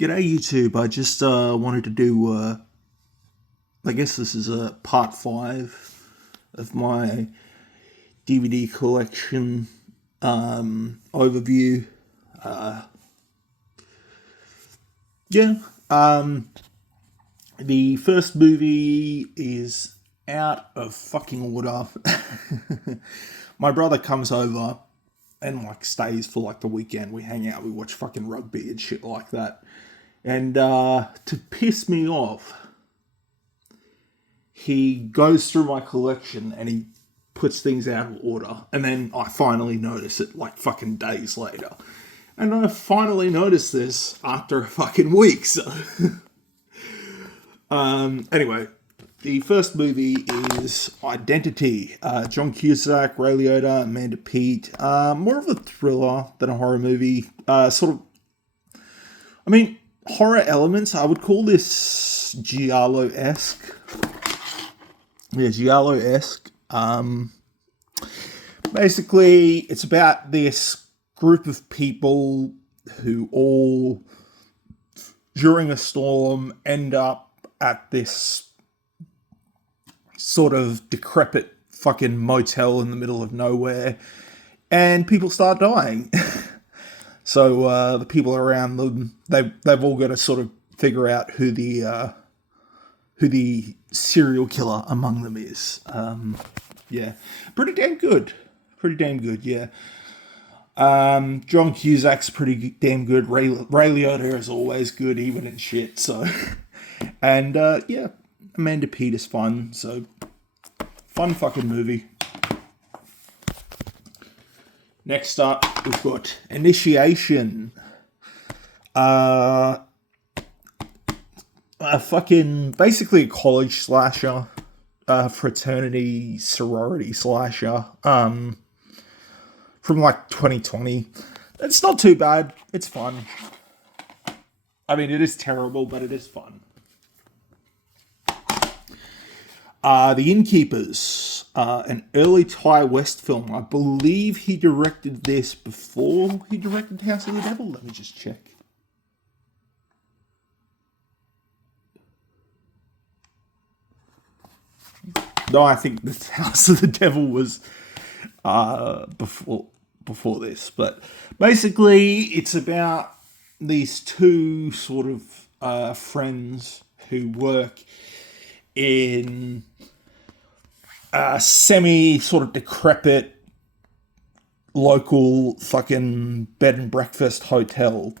G'day YouTube. I just wanted to do, I guess this is part 5 of my DVD collection overview. Yeah, the first movie is out of fucking order. My brother comes over and stays for the weekend. We hang out, we watch fucking rugby and shit like that. And to piss me off, he goes through my collection and he puts things out of order. And then I finally notice it fucking days later. And I finally noticed this after a fucking week. So, anyway, the first movie is Identity. John Cusack, Ray Liotta, Amanda Peet. More of a thriller than a horror movie. Horror elements. I would call this Giallo-esque. Yeah, Giallo-esque. Basically, it's about this group of people who all, during a storm, end up at this sort of decrepit fucking motel in the middle of nowhere, and people start dying. So the people around them, they've all got to sort of figure out who the serial killer among them is. Yeah, pretty damn good. Yeah. John Cusack's pretty damn good. Ray Liotta is always good, even in shit. So, and yeah, Amanda Peet is fun. So, fun fucking movie. Next up, we've got Initiation. Basically a college slasher, fraternity sorority slasher, from 2020. It's not too bad. It's fun. I mean, it is terrible, but it is fun. The Innkeepers, an early Ty West film. I believe he directed this before he directed House of the Devil. Let me just check. No, I think the House of the Devil was before this. But basically, it's about these two sort of friends who work in a semi sort of decrepit local fucking bed and breakfast hotel.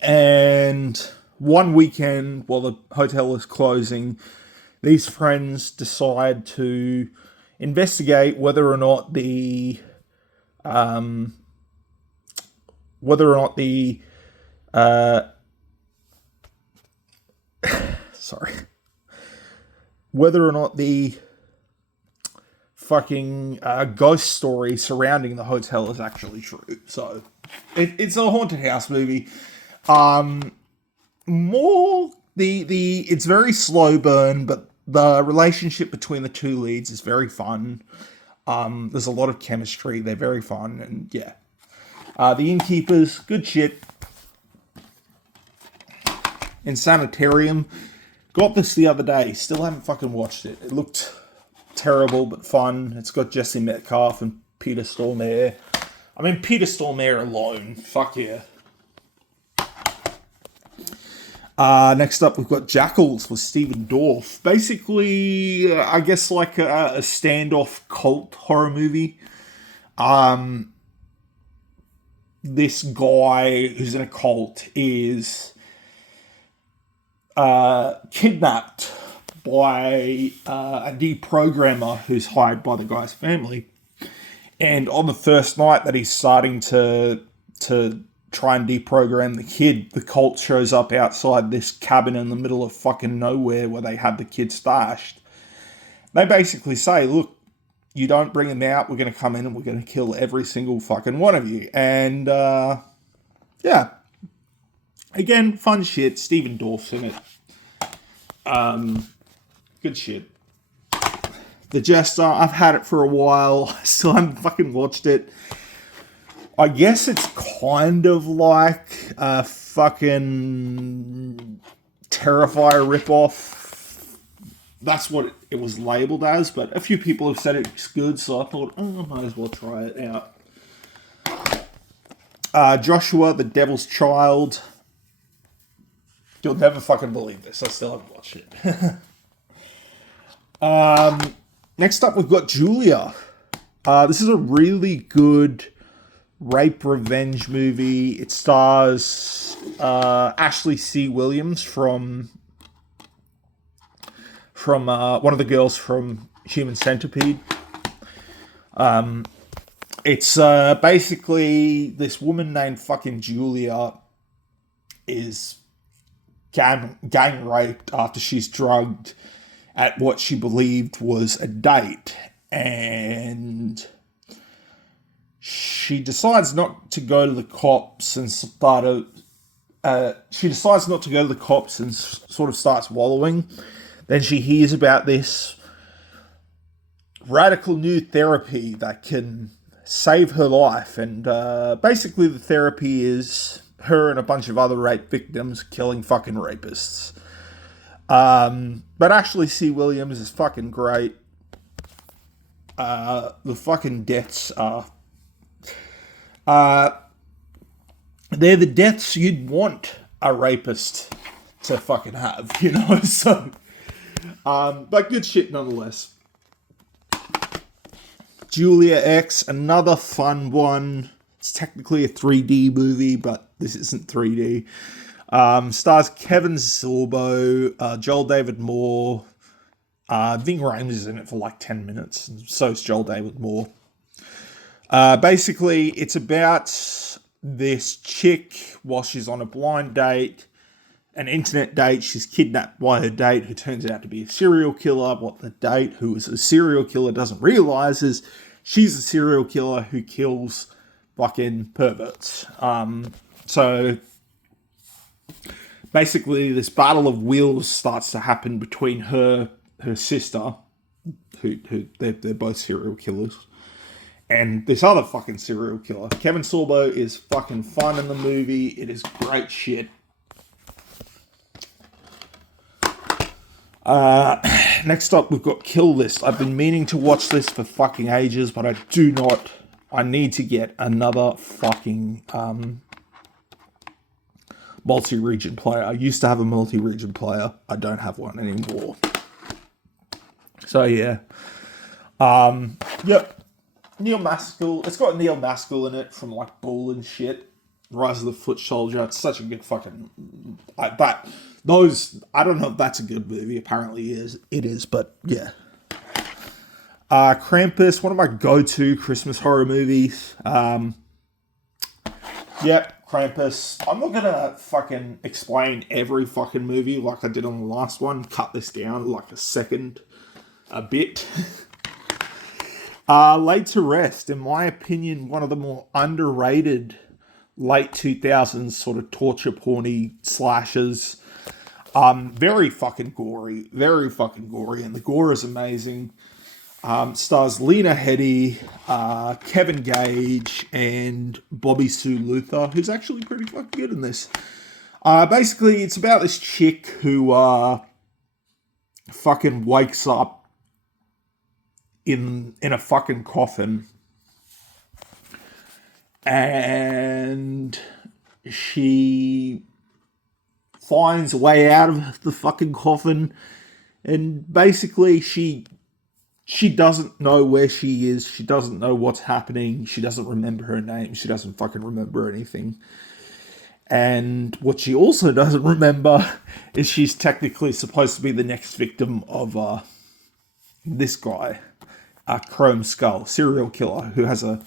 And one weekend, while the hotel is closing, these friends decide to investigate whether or not the fucking ghost story surrounding the hotel is actually true. So it's a haunted house movie. It's very slow burn, but the relationship between the two leads is very fun. There's a lot of chemistry. They're very fun, and yeah. The Innkeepers, good shit. Insanitarium, got this the other day. Still haven't fucking watched it. It looked terrible, but fun. It's got Jesse Metcalfe and Peter Stormare. I mean, Peter Stormare alone. Fuck yeah. Next up, we've got Jackals with Stephen Dorff. Basically, I guess a standoff cult horror movie. This guy who's in a cult is kidnapped by a deprogrammer who's hired by the guy's family. And on the first night that he's starting to try and deprogram the kid, the cult shows up outside this cabin in the middle of fucking nowhere where they had the kid stashed. They basically say, look, you don't bring him out, we're going to come in and we're going to kill every single fucking one of you. And, yeah. Again, fun shit. Stephen Dorff's in it. Good shit. The Jester, I've had it for a while. I still haven't fucking watched it. I guess it's kind of like a fucking Terrifier ripoff. That's what it was labelled as, but a few people have said it's good, so I thought, oh, I might as well try it out. Joshua, the Devil's Child. You'll never fucking believe this. I still haven't watched it. Next up, we've got Julia. This is a really good rape revenge movie. It stars Ashley C. Williams from one of the girls from Human Centipede. It's basically this woman named fucking Julia is gang raped after she's drugged at what she believed was a date, and she decides not to go to the cops and sort of starts wallowing. Then she hears about this radical new therapy that can save her life, and basically the therapy is her and a bunch of other rape victims killing fucking rapists. But Ashley C. Williams is fucking great. The fucking deaths are they're the deaths you'd want a rapist to fucking have, you know. So, but good shit nonetheless. Julia X, another fun one. It's technically a 3D movie, but this isn't 3D. Stars Kevin Sorbo, Joel David Moore. Ving Rhames is in it for like 10 minutes, and so is Joel David Moore. Basically, it's about this chick while she's on a blind date, an internet date. She's kidnapped by her date, who turns out to be a serial killer. What the date, who is a serial killer, doesn't realize is she's a serial killer who kills fucking perverts. So basically, this battle of wills starts to happen between her sister, who they're both serial killers, and this other fucking serial killer. Kevin Sorbo is fucking fun in the movie. It is great shit. Next up, we've got Kill List. I've been meaning to watch this for fucking ages, but I do not. I need to get another fucking multi-region player. I used to have a multi-region player. I don't have one anymore. So yeah. Yep. Neil Maskell. It's got Neil Maskell in it from like Bull and shit. Rise of the Foot Soldier. It's such a good fucking. I don't know if that's a good movie. Apparently it is, but yeah. Krampus, one of my go-to Christmas horror movies. Yep, Krampus. I'm not gonna fucking explain every fucking movie like I did on the last one. Cut this down like a bit. Laid to Rest, in my opinion, one of the more underrated late 2000s sort of torture porny slashers. Very fucking gory, and the gore is amazing. Stars Lena Headey, Kevin Gage, and Bobby Sue Luther, who's actually pretty fucking good in this. Basically, it's about this chick who fucking wakes up in a fucking coffin, and she finds a way out of the fucking coffin, and basically she doesn't know where she is. She doesn't know what's happening. She doesn't remember her name. She doesn't fucking remember anything. And what she also doesn't remember is she's technically supposed to be the next victim of this guy, Chrome Skull, serial killer, who has a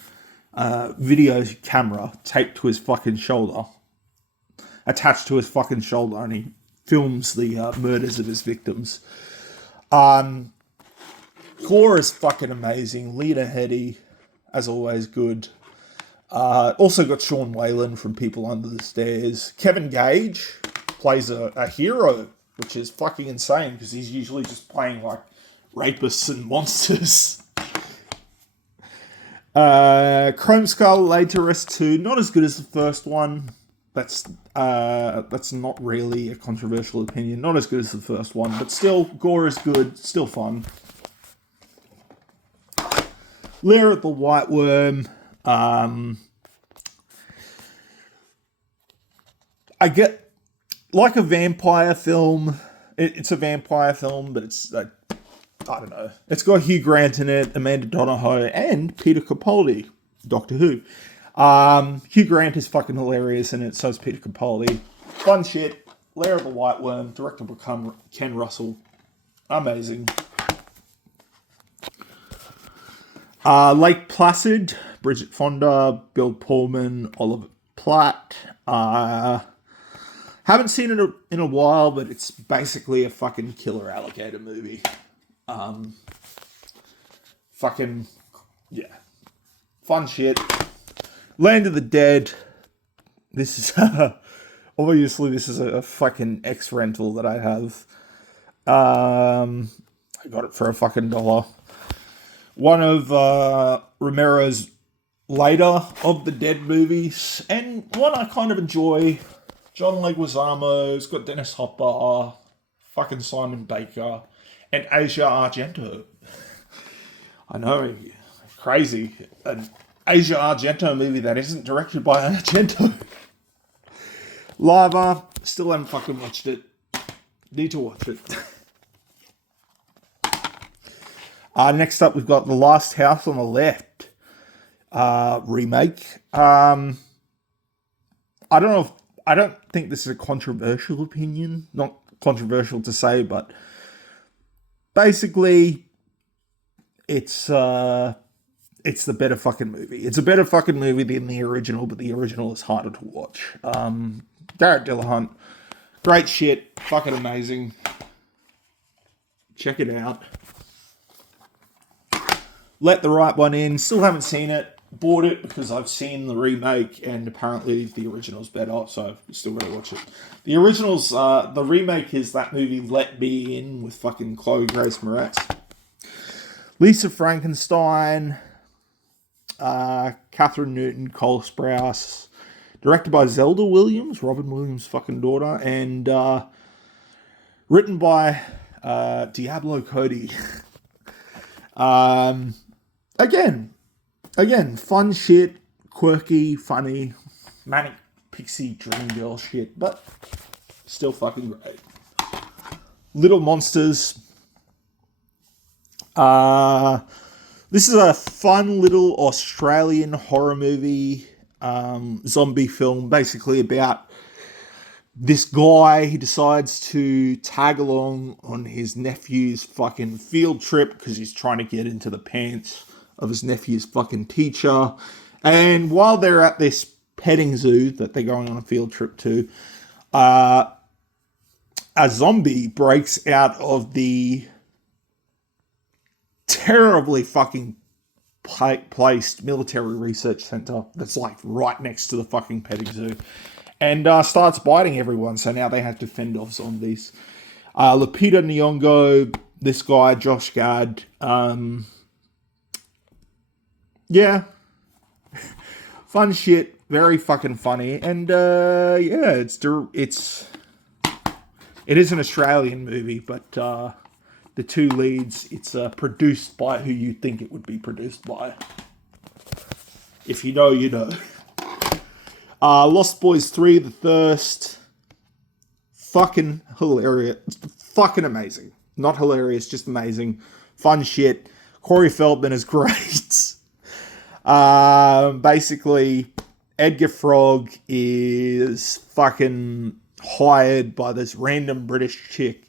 video camera taped to his fucking shoulder, attached to his fucking shoulder, and he films the murders of his victims. Gore is fucking amazing. Lena Headey, as always, good. Also got Sean Whalen from People Under the Stairs. Kevin Gage plays a hero, which is fucking insane because he's usually just playing like rapists and monsters. Chrome Skull Laid to Rest 2, not as good as the first one. That's not really a controversial opinion. Not as good as the first one, but still, gore is good, still fun. Lair of the White Worm. I get, like a vampire film. It's a vampire film, but it's I don't know. It's got Hugh Grant in it, Amanda Donohoe, and Peter Capaldi, Doctor Who. Hugh Grant is fucking hilarious in it, so is Peter Capaldi. Fun shit. Lair of the White Worm, directed by Ken Russell. Amazing. Lake Placid, Bridget Fonda, Bill Pullman, Oliver Platt. Haven't seen it in a while, but it's basically a fucking killer alligator movie. Fucking, yeah. Fun shit. Land of the Dead. This is, obviously this is a fucking X rental that I have. I got it for a fucking $1. One of Romero's later of the Dead movies, and one I kind of enjoy. John Leguizamo, it's got Dennis Hopper, fucking Simon Baker, and Asia Argento. I know, crazy. An Asia Argento movie that isn't directed by Argento. Lava, still haven't fucking watched it. Need to watch it. Next up, we've got The Last House on the Left remake. I don't think this is a controversial opinion. Not controversial to say, but basically, it's the better fucking movie. It's a better fucking movie than the original, but the original is harder to watch. Garrett Dillahunt, great shit, fucking amazing. Check it out. Let the Right One In. Still haven't seen it. Bought it because I've seen the remake, and apparently the original's better, so I've still got to watch it. The original's, the remake is that movie Let Me In with fucking Chloe Grace Moretz. Lisa Frankenstein, Catherine Newton, Cole Sprouse, directed by Zelda Williams, Robin Williams' fucking daughter, and written by Diablo Cody. Again, fun shit, quirky, funny, manic pixie dream girl shit, but still fucking great. Little Monsters. This is a fun little Australian horror movie, zombie film, basically about this guy. He decides to tag along on his nephew's fucking field trip because he's trying to get into the pants of his nephew's fucking teacher. And while they're at this petting zoo that they're going on a field trip to, a zombie breaks out of the terribly fucking placed military research center that's like right next to the fucking petting zoo, and starts biting everyone. So now they have to fend off zombies. Lupita Nyong'o, this guy Josh Gad, yeah, fun shit, very fucking funny, and yeah, it is an Australian movie, but the two leads, it's produced by who you think it would be produced by. If you know, you know. Lost Boys 3, The Thirst. Fucking hilarious. Fucking amazing. Not hilarious, just amazing. Fun shit. Corey Feldman is great. Basically, Edgar Frog is fucking hired by this random British chick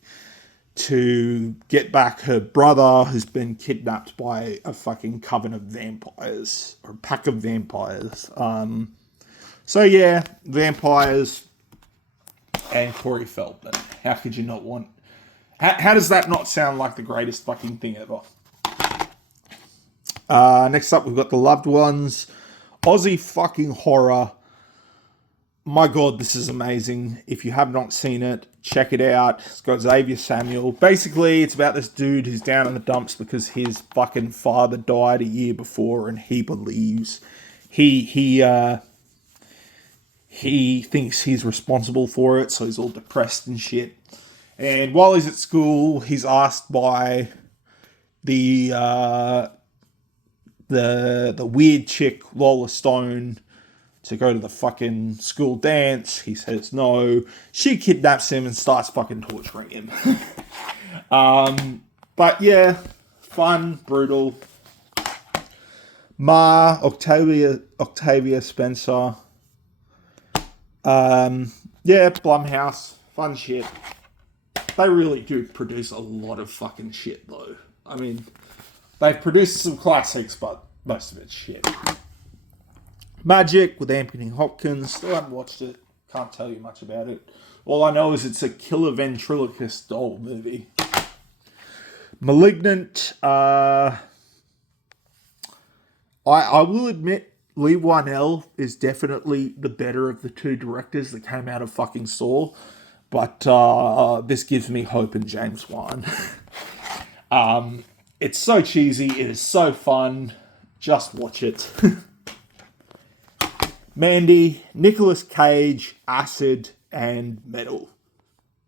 to get back her brother who's been kidnapped by a fucking coven of vampires, or a pack of vampires. So yeah, vampires and Corey Feldman. How could you not want... How does that not sound like the greatest fucking thing ever? Next up, we've got The Loved Ones. Aussie fucking horror. My God, this is amazing. If you have not seen it, check it out. It's got Xavier Samuel. Basically, it's about this dude who's down in the dumps because his fucking father died a year before, and he believes he thinks he's responsible for it, so he's all depressed and shit. And while he's at school, he's asked by the the weird chick Lola Stone to go to the fucking school dance. He says no. She kidnaps him and starts fucking torturing him. But yeah, fun, brutal. Octavia Spencer. Yeah, Blumhouse, fun shit. They really do produce a lot of fucking shit, though. I mean, they've produced some classics, but most of it's shit. Magic with Anthony Hopkins. Still haven't watched it. Can't tell you much about it. All I know is it's a killer ventriloquist doll movie. Malignant. I will admit, Lee Whannell is definitely the better of the two directors that came out of fucking Saw. But this gives me hope in James Wan. It's so cheesy. It is so fun. Just watch it. Mandy, Nicolas Cage, Acid, and Metal.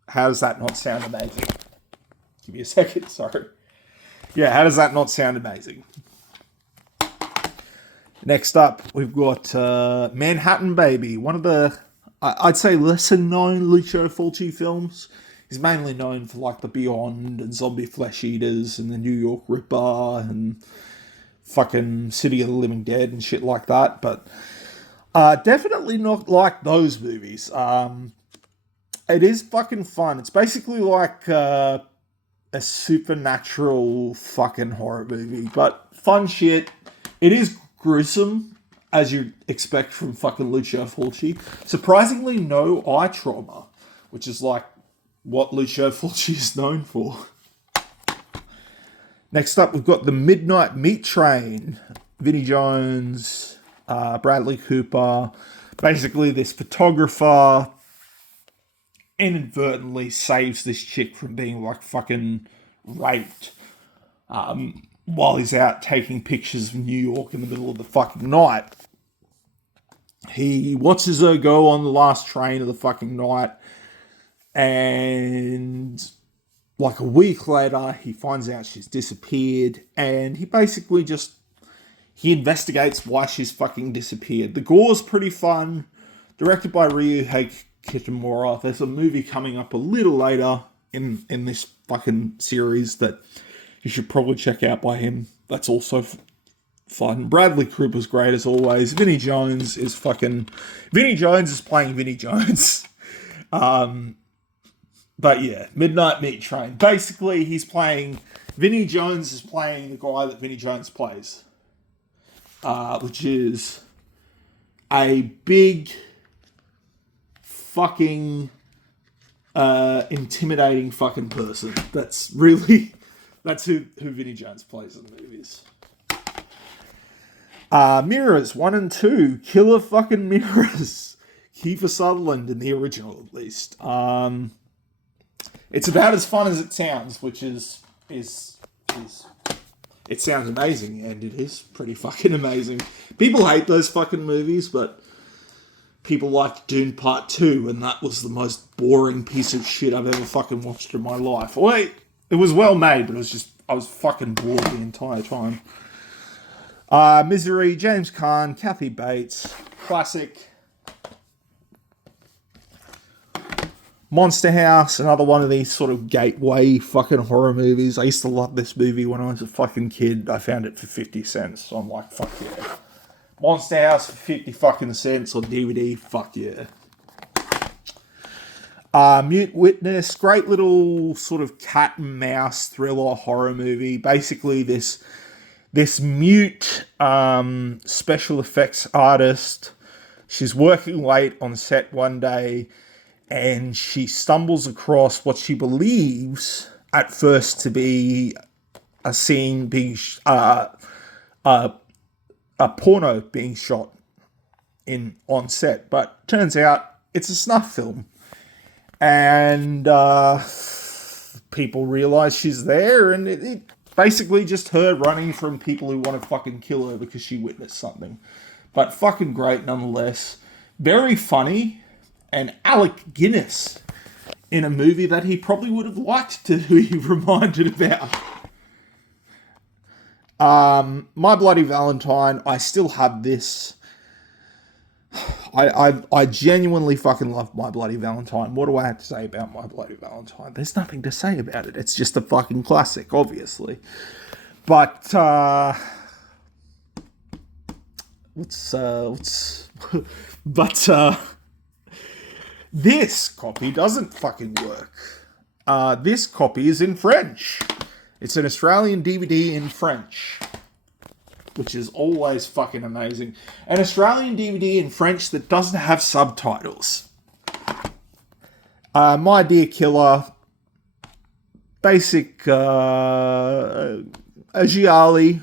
How does that not sound amazing? Give me a second, sorry. Yeah, how does that not sound amazing? Next up, we've got Manhattan Baby, one of the, I'd say, lesser known Lucio Fulci films. He's mainly known for like The Beyond and Zombie Flesh Eaters and The New York Ripper and fucking City of the Living Dead and shit like that, but definitely not like those movies. It is fucking fun. It's basically like a supernatural fucking horror movie, but fun shit. It is gruesome, as you expect from fucking Lucio Fulci. Surprisingly, no eye trauma, which is like what Lucio Fulci is known for. Next up, we've got The Midnight Meat Train. Vinnie Jones, Bradley Cooper. Basically, this photographer inadvertently saves this chick from being like fucking raped while he's out taking pictures of New York in the middle of the fucking night. He watches her go on the last train of the fucking night, and like a week later, he finds out she's disappeared, and he basically just he investigates why she's fucking disappeared. The gore's pretty fun. Directed by Ryuhei Kitamura. There's a movie coming up a little later in this fucking series that you should probably check out by him. That's also fun. Bradley Cooper's great as always. Vinnie Jones is playing Vinnie Jones. But yeah, Midnight Meat Train. Basically, Vinnie Jones is playing the guy that Vinnie Jones plays. Which is a big fucking intimidating fucking person. That's who Vinnie Jones plays in the movies. Mirrors 1 and 2, killer fucking mirrors. Kiefer Sutherland in the original, at least. It's about as fun as it sounds, which is it sounds amazing, and it is pretty fucking amazing. People hate those fucking movies, but people like Dune Part 2, and that was the most boring piece of shit I've ever fucking watched in my life. Wait, it was well made, but I was fucking bored the entire time. Misery, James Caan, Kathy Bates, classic. Monster House, another one of these sort of gateway fucking horror movies. I used to love this movie when I was a fucking kid. I found it for 50 cents, so I'm like, fuck yeah. Monster House for 50 fucking cents on DVD, fuck yeah. Mute Witness, great little sort of cat and mouse thriller horror movie. Basically, this mute special effects artist, she's working late on set one day, and she stumbles across what she believes at first to be a scene being a porno being shot on set, but turns out it's a snuff film. And people realize she's there, and it basically just her running from people who want to fucking kill her because she witnessed something. But fucking great nonetheless. Very funny. And Alec Guinness in a movie that he probably would have liked to be reminded about. My Bloody Valentine, I still have this. I genuinely fucking love My Bloody Valentine. What do I have to say about My Bloody Valentine? There's nothing to say about it. It's just a fucking classic, obviously. But this copy doesn't fucking work. This copy is in French. It's an Australian DVD in French, which is always fucking amazing. An Australian DVD in French that doesn't have subtitles. My Dear Killer, basic a giallo,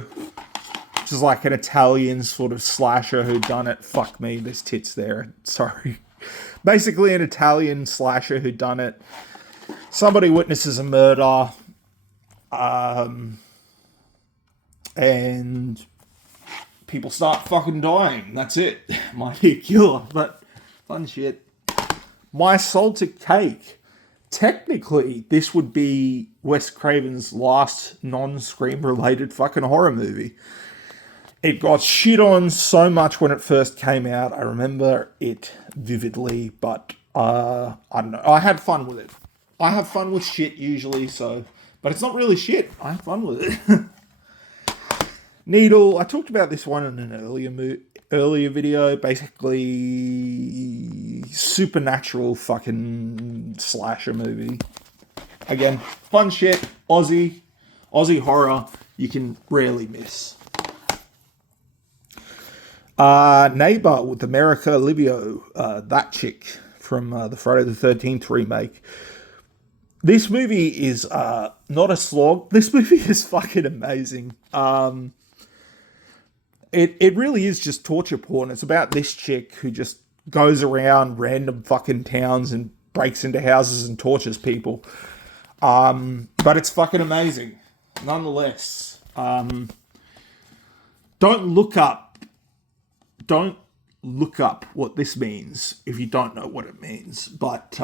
which is like an Italian sort of slasher whodunit. Fuck me, there's tits there. Sorry. Basically an Italian slasher whodunit. Somebody witnesses a murder, and people start fucking dying. That's it. My Dear Killer, but fun shit. My Salted Cake. Technically, this would be Wes Craven's last non-Scream related fucking horror movie. It got shit on so much when it first came out. I remember it vividly, but I don't know. I had fun with it. I have fun with shit usually, but it's not really shit. I have fun with it. Needle. I talked about this one in an earlier video. Basically, supernatural fucking slasher movie. Again, fun shit. Aussie horror. You can rarely miss. Neighbor with America Livio, that chick from the Friday the 13th remake. This movie is not a slog. This movie is fucking amazing. It really is just torture porn. It's about this chick who just goes around random fucking towns and breaks into houses and tortures people. But it's fucking amazing. Nonetheless, don't look up what this means if you don't know what it means. But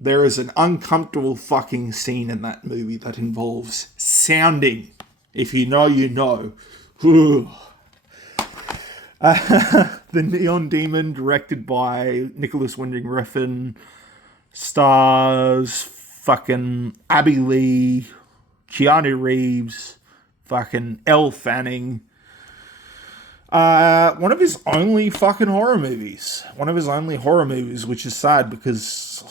there is an uncomfortable fucking scene in that movie that involves sounding. If you know, you know. The Neon Demon, directed by Nicholas Winding Refn, stars fucking Abby Lee, Keanu Reeves, fucking Elle Fanning. One of his only fucking horror movies. One of his only horror movies, which is sad because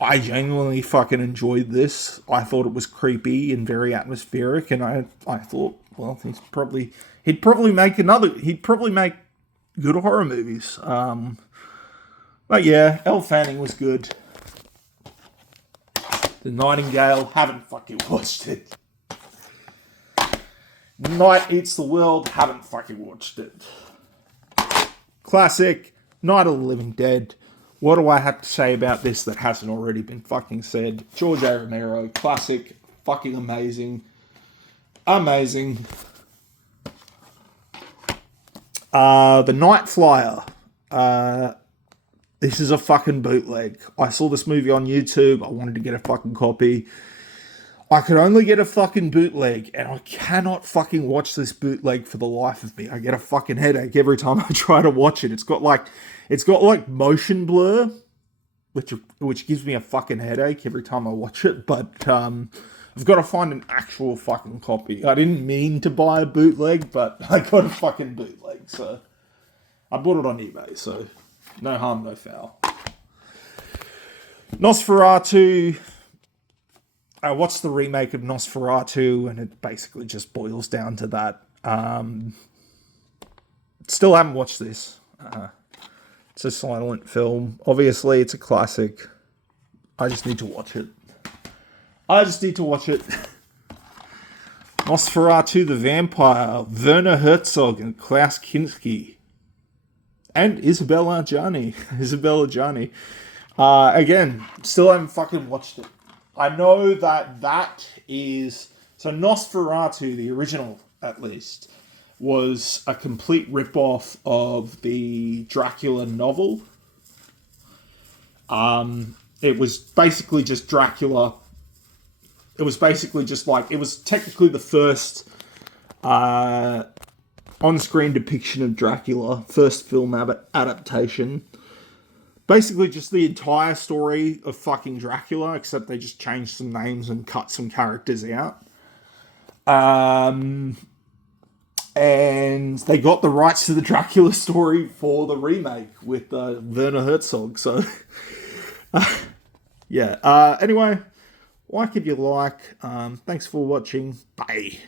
I genuinely fucking enjoyed this. I thought it was creepy and very atmospheric, and I thought, well, he'd probably make good horror movies. But yeah, Elle Fanning was good. The Nightingale, haven't fucking watched it. Night Eats the World, haven't fucking watched it. Classic, Night of the Living Dead. What do I have to say about this that hasn't already been fucking said? George A. Romero, classic, fucking amazing. Amazing. The Night Flyer. This is a fucking bootleg. I saw this movie on YouTube. I wanted to get a fucking copy. I could only get a fucking bootleg, and I cannot fucking watch this bootleg for the life of me. I get a fucking headache every time I try to watch it. It's got like motion blur, which gives me a fucking headache every time I watch it. But I've got to find an actual fucking copy. I didn't mean to buy a bootleg, but I got a fucking bootleg, so I bought it on eBay. So no harm, no foul. Nosferatu. I watched the remake of Nosferatu, and it basically just boils down to that. Still haven't watched this. It's a silent film. Obviously, it's a classic. I just need to watch it. Nosferatu the Vampire, Werner Herzog and Klaus Kinski. and Isabella Adjani. Isabella Adjani. Again, still haven't fucking watched it. I know that is... So Nosferatu, the original at least, was a complete rip-off of the Dracula novel. It was basically just Dracula. It was basically just like... It was technically the first on-screen depiction of Dracula, first film adaptation. Basically just the entire story of fucking Dracula, except they just changed some names and cut some characters out. And they got the rights to the Dracula story for the remake with Werner Herzog. So, yeah. Anyway, like if you like. Thanks for watching. Bye.